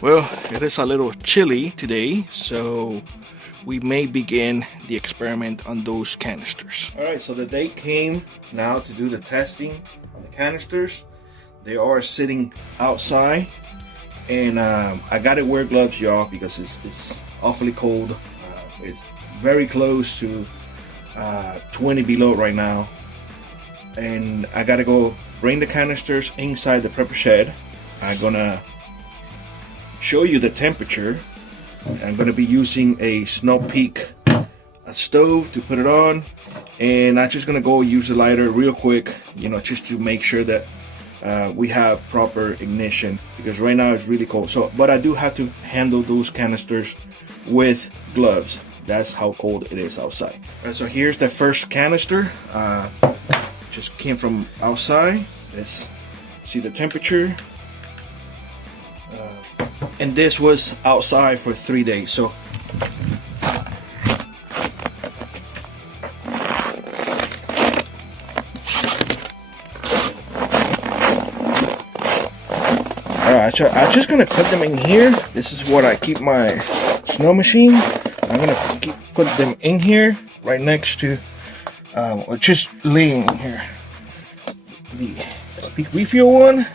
Well, it is a little chilly today, so we may begin the experiment on those canisters. Alright, so the day came now to do the testing on the canisters. They are sitting outside, and I gotta wear gloves, y'all, because it's awfully cold. It's very close to 20 below right now, and I gotta go bring the canisters inside the prepper shed. I'm gonna show you the temperature. I'm gonna be using a Snow Peak stove to put it on, and I'm just gonna go use the lighter real quick, you know, just to make sure that we have proper ignition, because right now it's really cold. So, but I do have to handle those canisters with gloves. That's how cold it is outside. Right, so here's the first canister. Just came from outside. Let's see the temperature. And this was outside for 3 days. So alright, I'm just gonna put them in here. This is what I keep my snow machine. I'm gonna put them in here right next to or just laying here. The Peak Refuel one.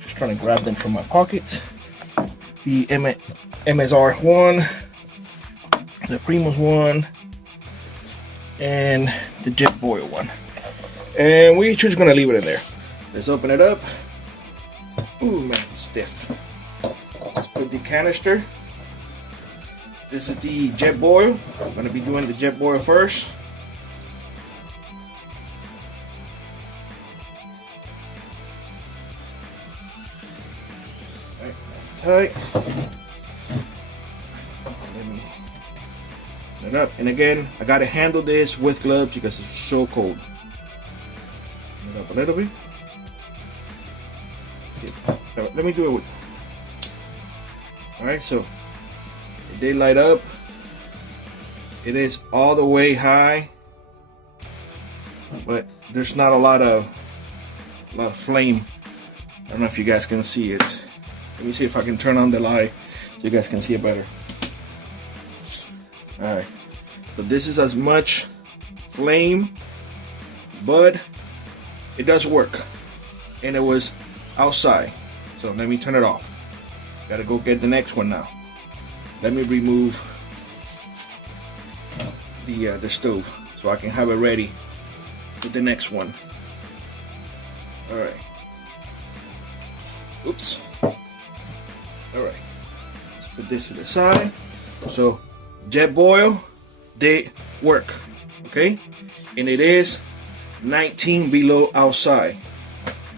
Just trying to grab them from my pocket. The MSR one, the Primus one, and the Jetboil one. And we're just gonna leave it in there. Let's open it up. Ooh, man, it's stiff. Let's put the canister. This is the Jetboil. I'm gonna be doing the Jetboil first. Tight. Let me put it up, and again I gotta handle this with gloves because it's so cold. Put it up a little bit. See, let me do it with. All right, so they light up. It is all the way high, but there's not a lot of flame. I don't know if you guys can see it. Let me see if I can turn on the light so you guys can see it better. Alright, so this is as much flame, but it does work, and it was outside. So let me turn it off. Gotta go get the next one now. Let me remove the stove so I can have it ready with the next one. Alright. Oops. Alright, let's put this to the side. So, Jetboil, they work, okay? And it is 19 below outside.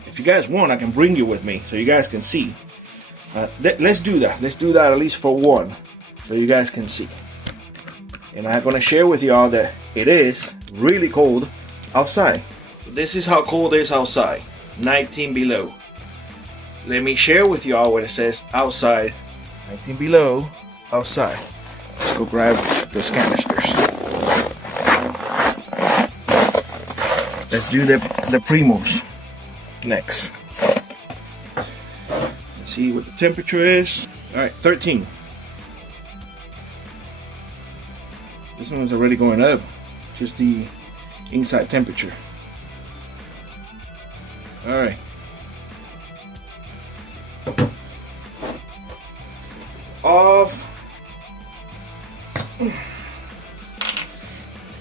If you guys want, I can bring you with me so you guys can see. Let's do that. Let's do that at least for one, so you guys can see. And I'm gonna share with y'all that it is really cold outside. So this is how cold it is outside, 19 below. Let me share with y'all what it says outside. 19 below, outside. Let's go grab those canisters. Let's do the Primus next. Let's see what the temperature is. Alright, 13. This one's already going up. Just the inside temperature. Alright. Off.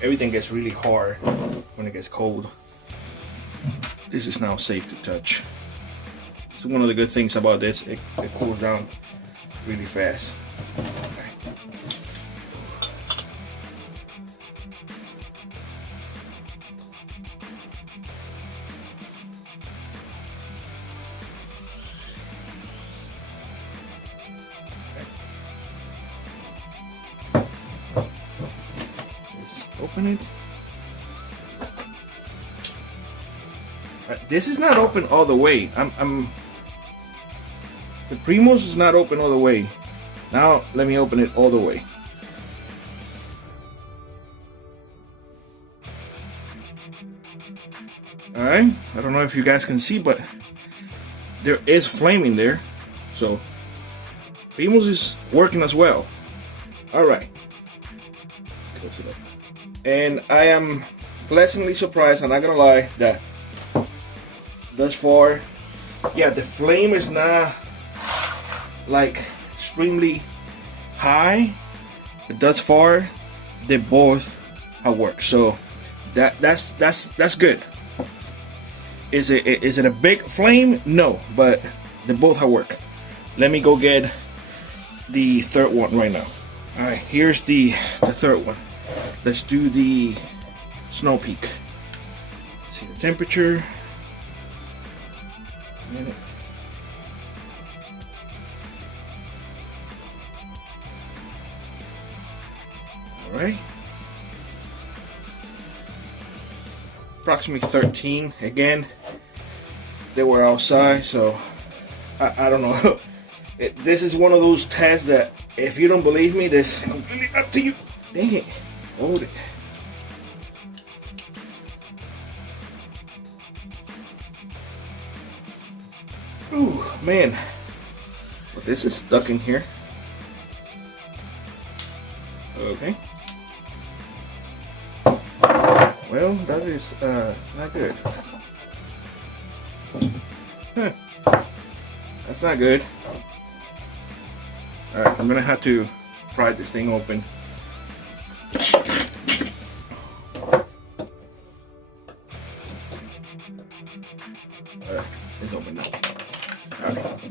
Everything gets really hard when it gets cold. This is now safe to touch. This is one of the good things about this. It cools down really fast. Open it. This is not open all the way. The Primus is not open all the way. Now let me open it all the way. Alright, I don't know if you guys can see, but there is flame in there. So Primos is working as well. All right, close it up. And I am pleasantly surprised, I'm not gonna lie, that thus far, yeah, the flame is not like extremely high, but thus far they both have worked. So that's good. Is it a big flame? No, but they both have worked. Let me go get the third one right now. All right, here's the third one. Let's do the snow peak. See the temperature. Minute. All right. Approximately 13. Again, they were outside, so I don't know. This is one of those tests that if you don't believe me, this is completely up to you. Dang it. Hold it. Ooh, man. Well, this is stuck in here. Okay. Well, that is not good. Huh. That's not good. Alright, I'm gonna have to pry this thing open. Alright, it's open now. Alright.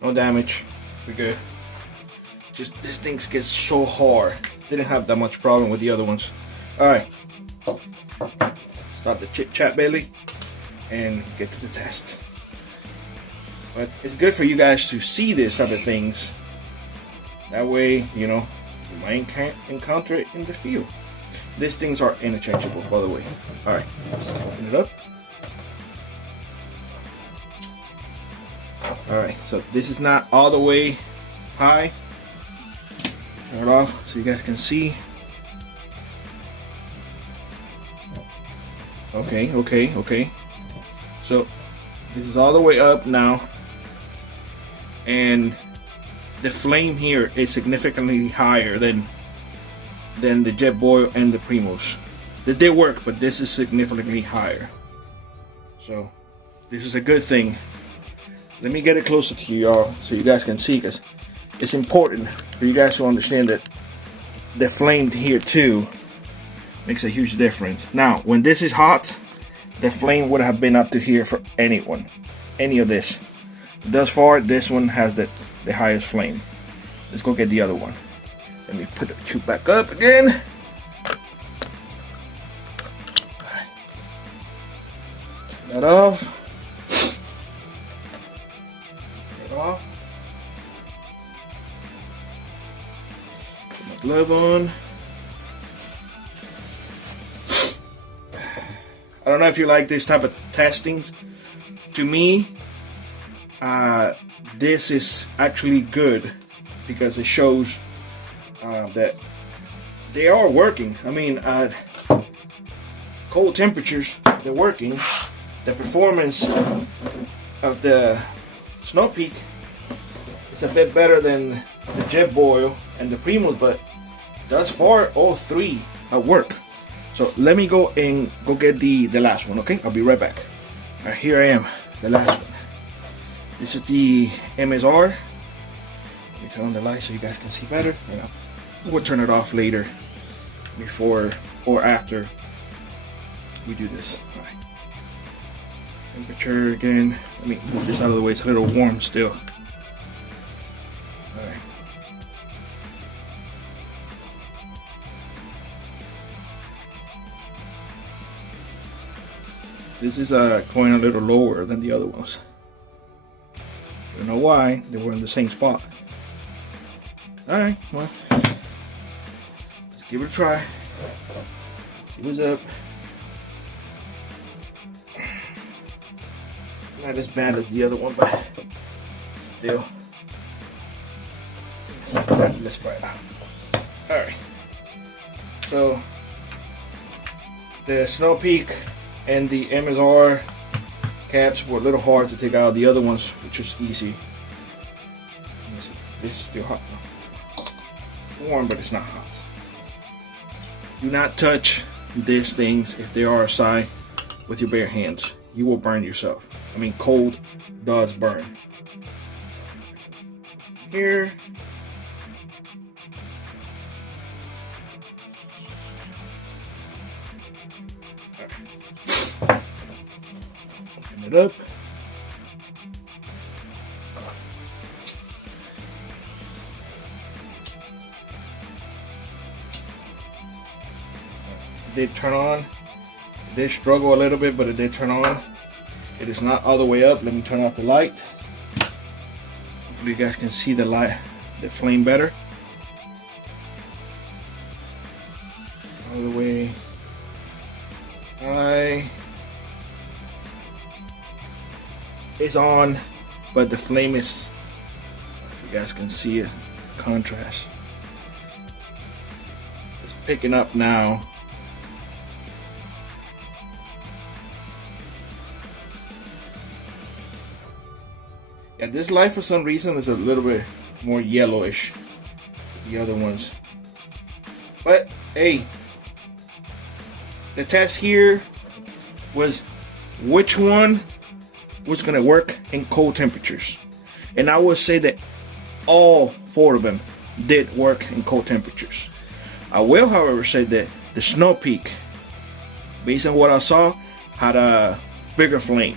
No damage. We're good. Just this thing gets so hard. Didn't have that much problem with the other ones. Alright. Stop the chit chat, Bailey, and get to the test. But it's good for you guys to see this type of things. That way, you know, you might encounter it in the field. These things are interchangeable, by the way. Alright, let's open it up. Alright, so this is not all the way high. Turn it off so you guys can see. Okay. So this is all the way up now, and the flame here is significantly higher than the Jetboil and the Primos. They did work, but this is significantly higher. So this is a good thing. Let me get it closer to you all so you guys can see, because it's important for you guys to understand that the flame here too makes a huge difference. Now, when this is hot, the flame would have been up to here for anyone, any of this. Thus far, this one has the highest flame. Let's go get the other one. Let me put the tube back up again. Right. That off. Get off. Put my glove on. I don't know if you like this type of testing. To me, this is actually good because it shows that they are working. I mean, at cold temperatures, they're working. The performance of the Snow Peak is a bit better than the Jetboil and the Primos, but thus far, all three have worked. So let me go and get the last one, okay? I'll be right back. All right, here I am, the last one. This is the MSR. Let me turn on the light so you guys can see better. We'll turn it off later, before or after we do this. All right. Temperature again. Let me move this out of the way. It's a little warm still. All right. This is going a little lower than the other ones. I don't know why. They were in the same spot. Alright, well, let's give it a try. See what's up. Not as bad as the other one, but still. Let's try it out. Alright. So, the Snow Peak and the MSR caps were a little hard to take out. The other ones, which was easy. this is still hot. Warm, but it's not hot. Do not touch these things if they are outside with your bare hands. You will burn yourself. I mean, cold does burn. Here. Open it up. It did turn on. It did struggle a little bit, but it did turn on. It is not all the way up. Let me turn off the light. Hopefully you guys can see the light, the flame better. All the way high. It's on, but the flame is, you guys can see it, contrast. It's picking up now. Yeah, this light for some reason is a little bit more yellowish than the other ones. But hey, the test here was which one was gonna work in cold temperatures. And I would say that all 4 of them did work in cold temperatures. I will, however, say that the Snow Peak, based on what I saw, had a bigger flame.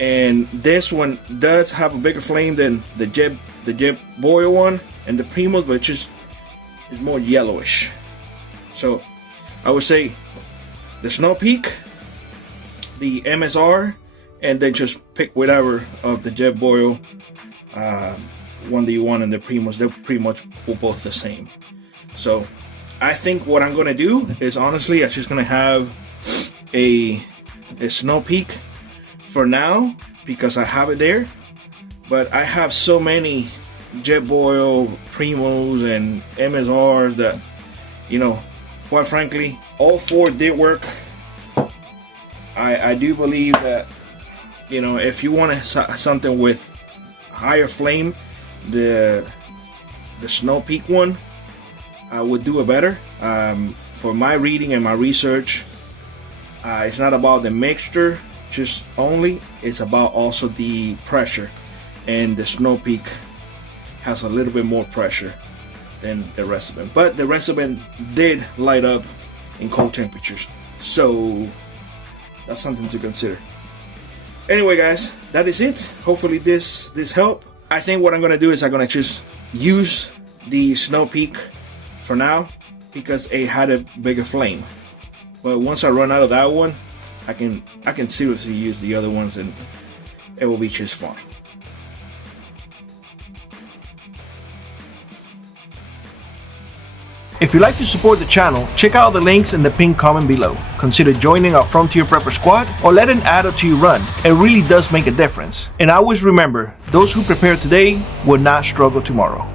And this one does have a bigger flame than the Jet Boil one and the Primos, but it just is more yellowish. So I would say the Snow Peak, the MSR, and then just pick whatever of the Jet Boil, one that you want, and the Primos. They're pretty much both the same. So I think what I'm gonna do is, honestly, I'm just gonna have a Snow Peak for now, because I have it there. But I have so many Jet Boil, Primos, and MSRs that, you know, quite frankly, all 4 did work. I do believe that, you know, if you want something with higher flame, the Snow Peak one would do it better. For my reading and my research, it's not about the mixture just only, it's about also the pressure, and the Snow Peak has a little bit more pressure than the rest of them, but the rest of them did light up in cold temperatures, so that's something to consider. Anyway guys, that is it. Hopefully this helped. I think what I'm gonna do is I'm gonna just use the Snow Peak for now because it had a bigger flame, but once I run out of that one, I can seriously use the other ones and it will be just fine. If you'd like to support the channel, check out the links in the pinned comment below. Consider joining our Frontier Prepper Squad or let an adder to your run. It really does make a difference. And always remember, those who prepare today will not struggle tomorrow.